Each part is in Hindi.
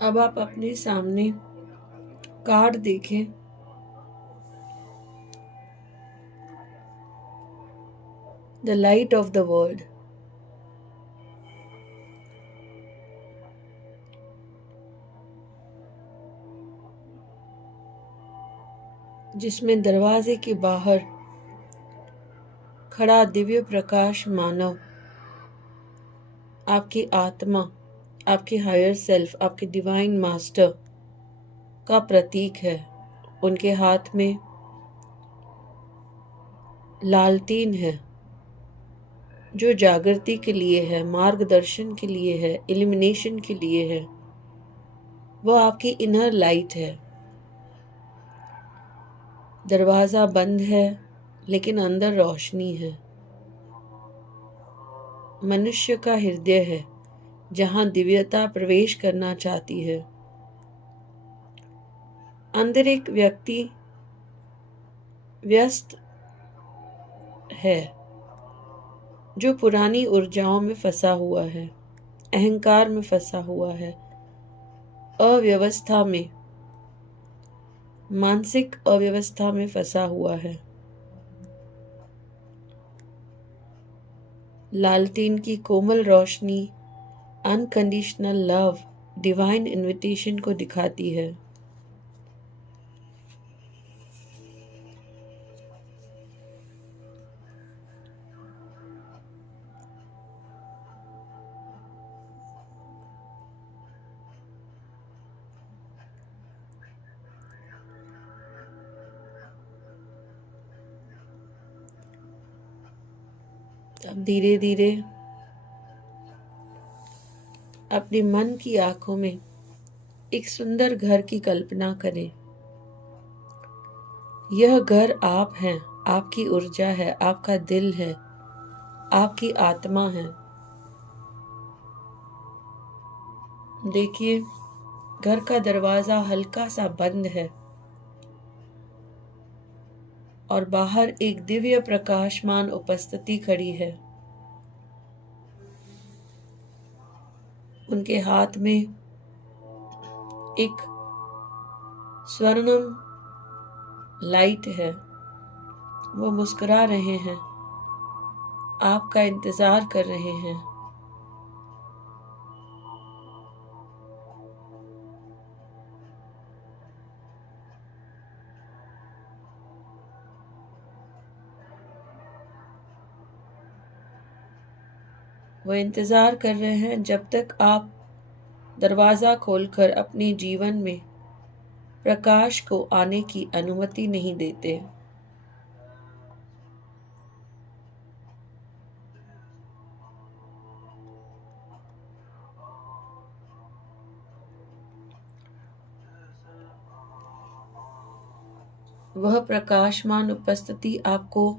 अब आप अपने सामने कार्ड देखें। The light of the world. जिसमें दरवाजे के बाहर खड़ा दिव्य प्रकाश मानव आपकी आत्मा, आपके हायर सेल्फ, आपके डिवाइन मास्टर का प्रतीक है। उनके हाथ में लालटेन है जो जागृति के लिए है, मार्गदर्शन के लिए है, इल्यूमिनेशन के लिए है। वो आपकी इनर लाइट है। दरवाज़ा बंद है लेकिन अंदर रोशनी है। मनुष्य का हृदय है जहाँ दिव्यता प्रवेश करना चाहती है। अंदर एक व्यक्ति व्यस्त है जो पुरानी ऊर्जाओं में फंसा हुआ है, अहंकार में फंसा हुआ है, अव्यवस्था में, मानसिक अव्यवस्था में फंसा हुआ है। लालटेन की कोमल रोशनी अनकंडीशनल लव, डिवाइन इनविटेशन को दिखाती है। अब धीरे धीरे अपने मन की आंखों में एक सुंदर घर की कल्पना करें। यह घर आप हैं, आपकी ऊर्जा है, आपका दिल है, आपकी आत्मा है। देखिए, घर का दरवाजा हल्का सा बंद है और बाहर एक दिव्य प्रकाशमान उपस्थिति खड़ी है। उनके हाथ में एक स्वर्णम लाइट है। वो मुस्कुरा रहे हैं, आपका इंतजार कर रहे हैं। वो इंतजार कर रहे हैं जब तक आप दरवाजा खोलकर अपने जीवन में प्रकाश को आने की अनुमति नहीं देते। वह प्रकाशमान उपस्थिति आपको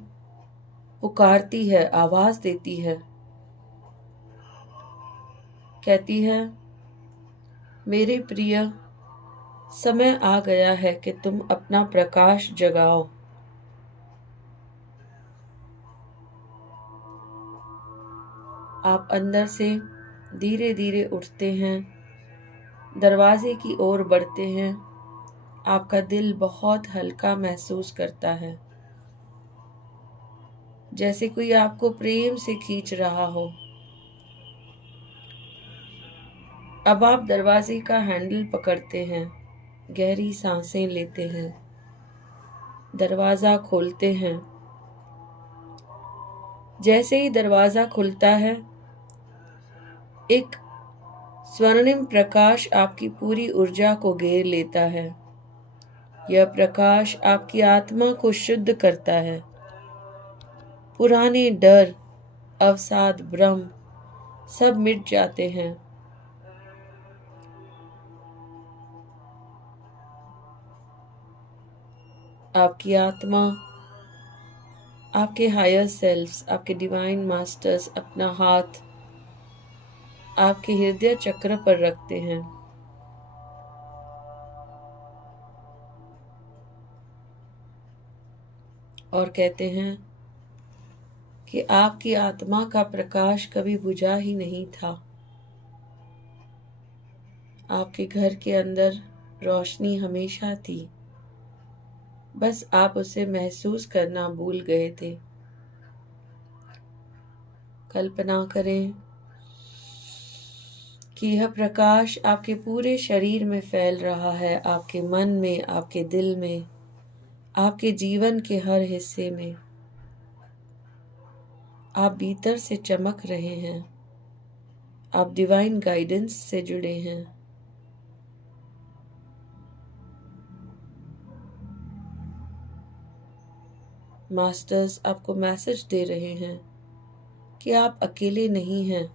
पुकारती है, आवाज देती है, कहती है, मेरे प्रिय, समय आ गया है कि तुम अपना प्रकाश जगाओ। आप अंदर से धीरे धीरे उठते हैं, दरवाजे की ओर बढ़ते हैं। आपका दिल बहुत हल्का महसूस करता है, जैसे कोई आपको प्रेम से खींच रहा हो। अब आप दरवाजे का हैंडल पकड़ते हैं, गहरी सांसें लेते हैं, दरवाजा खोलते हैं। जैसे ही दरवाजा खुलता है, एक स्वर्णिम प्रकाश आपकी पूरी ऊर्जा को घेर लेता है। यह प्रकाश आपकी आत्मा को शुद्ध करता है। पुराने डर, अवसाद, भ्रम सब मिट जाते हैं। आपकी आत्मा, आपके हायर सेल्फ्स, आपके डिवाइन मास्टर्स अपना हाथ आपके हृदय चक्र पर रखते हैं और कहते हैं कि आपकी आत्मा का प्रकाश कभी बुझा ही नहीं था। आपके घर के अंदर रोशनी हमेशा थी, बस आप उसे महसूस करना भूल गए थे। कल्पना करें कि यह प्रकाश आपके पूरे शरीर में फैल रहा है, आपके मन में, आपके दिल में, आपके जीवन के हर हिस्से में। आप भीतर से चमक रहे हैं, आप डिवाइन गाइडेंस से जुड़े हैं। मास्टर्स आपको मैसेज दे रहे हैं कि आप अकेले नहीं हैं।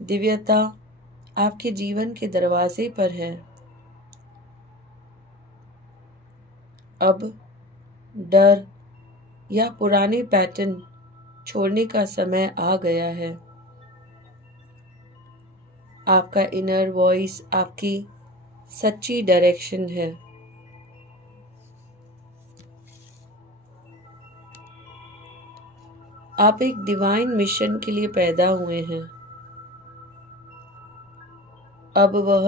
दिव्यता आपके जीवन के दरवाजे पर है। अब डर या पुराने पैटर्न छोड़ने का समय आ गया है। आपका इनर वॉइस आपकी सच्ची डायरेक्शन है। आप एक डिवाइन मिशन के लिए पैदा हुए हैं। अब वह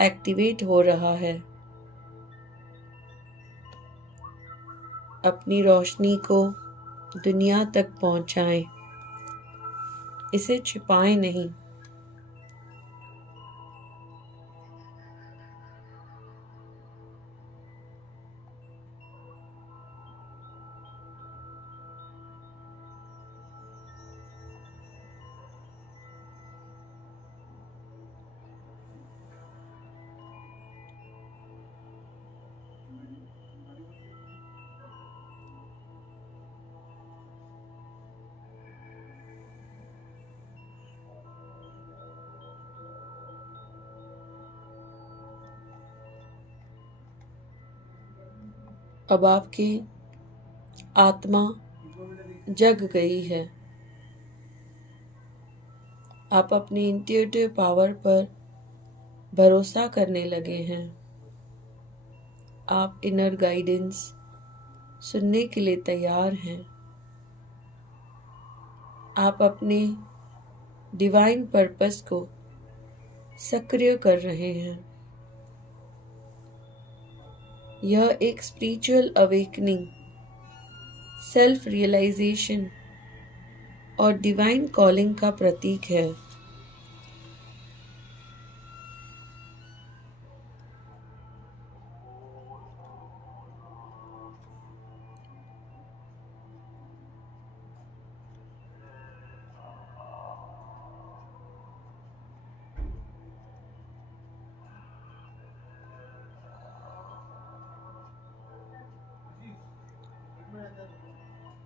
एक्टिवेट हो रहा है। अपनी रोशनी को दुनिया तक पहुंचाएं। इसे छिपाएं नहीं। अब आपकी आत्मा जग गई है। आप अपनी इंट्यूटिव पावर पर भरोसा करने लगे हैं। आप इनर गाइडेंस सुनने के लिए तैयार हैं। आप अपने डिवाइन पर्पस को सक्रिय कर रहे हैं। यह एक स्पिरिचुअल अवेकनिंग, सेल्फ रियलाइजेशन और डिवाइन कॉलिंग का प्रतीक है।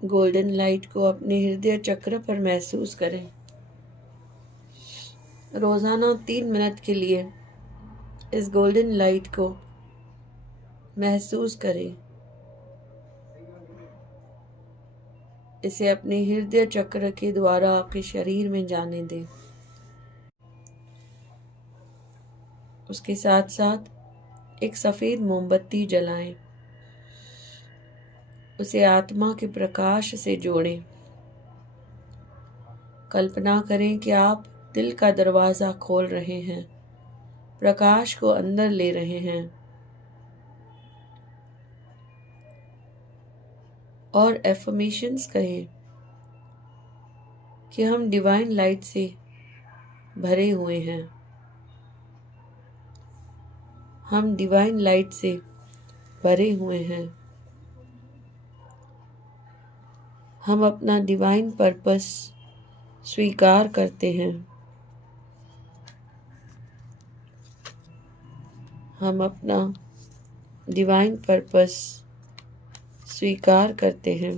गोल्डन लाइट को अपने हृदय चक्र पर महसूस करें। रोजाना 3 मिनट के लिए इस गोल्डन लाइट को महसूस करें। इसे अपने हृदय चक्र के द्वारा आपके शरीर में जाने दें। उसके साथ साथ एक सफेद मोमबत्ती जलाएं। उसे आत्मा के प्रकाश से जोड़ें। कल्पना करें कि आप दिल का दरवाजा खोल रहे हैं, प्रकाश को अंदर ले रहे हैं और एफर्मेशंस कहें कि हम डिवाइन लाइट से भरे हुए हैं। हम डिवाइन लाइट से भरे हुए हैं। हम अपना डिवाइन पर्पस स्वीकार करते हैं। हम अपना डिवाइन पर्पस स्वीकार करते हैं।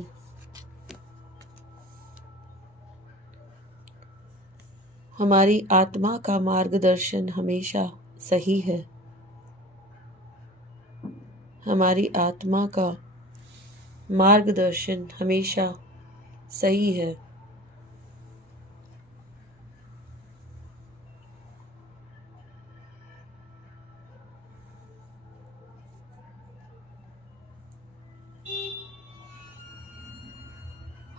हमारी आत्मा का मार्गदर्शन हमेशा सही है। हमारी आत्मा का मार्गदर्शन हमेशा सही है।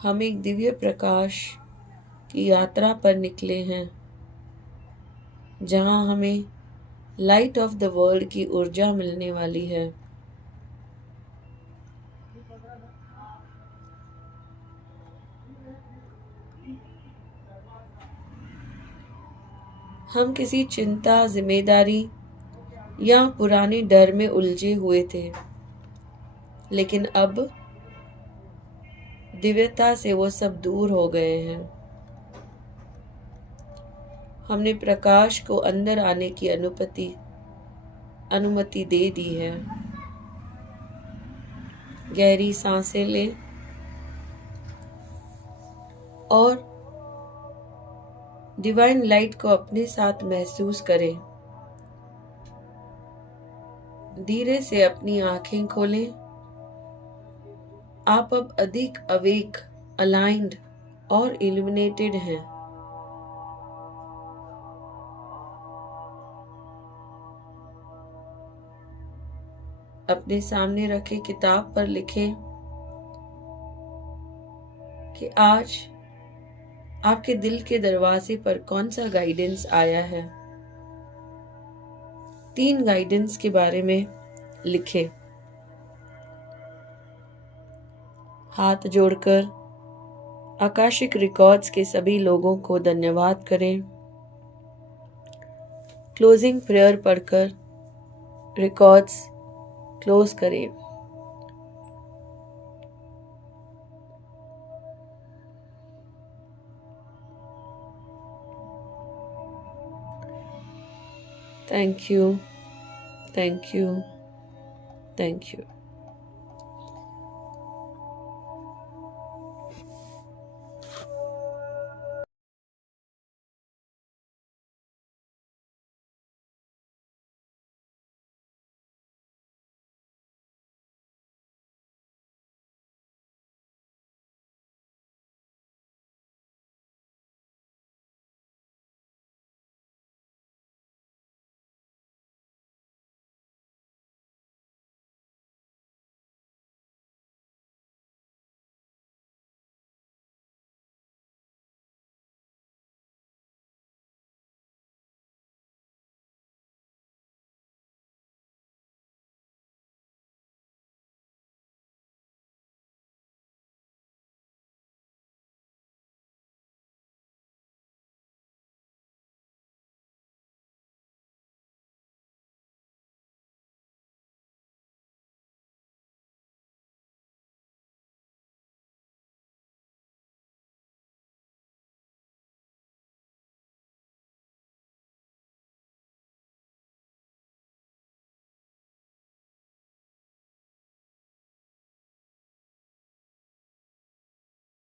हम एक दिव्य प्रकाश की यात्रा पर निकले हैं, जहां हमें लाइट ऑफ द वर्ल्ड की ऊर्जा मिलने वाली है। हम किसी चिंता, जिम्मेदारी या पुराने डर में उलझे हुए थे, लेकिन अब दिव्यता से वो सब दूर हो गए हैं। हमने प्रकाश को अंदर आने की अनुमति दे दी है। गहरी सांसें लें और डिवाइन लाइट को अपने साथ महसूस करें। धीरे से अपनी आंखें खोलें। आप अब अधिक अवेक, अलाइंड और इल्यूमिनेटेड हैं। अपने सामने रखे किताब पर लिखें कि आज आपके दिल के दरवाजे पर कौन सा गाइडेंस आया है। 3 गाइडेंस के बारे में लिखें। हाथ जोड़कर आकाशिक रिकॉर्ड्स के सभी लोगों को धन्यवाद करें। क्लोजिंग प्रेयर पढ़कर रिकॉर्ड्स क्लोज करें। Thank you, thank you, thank you.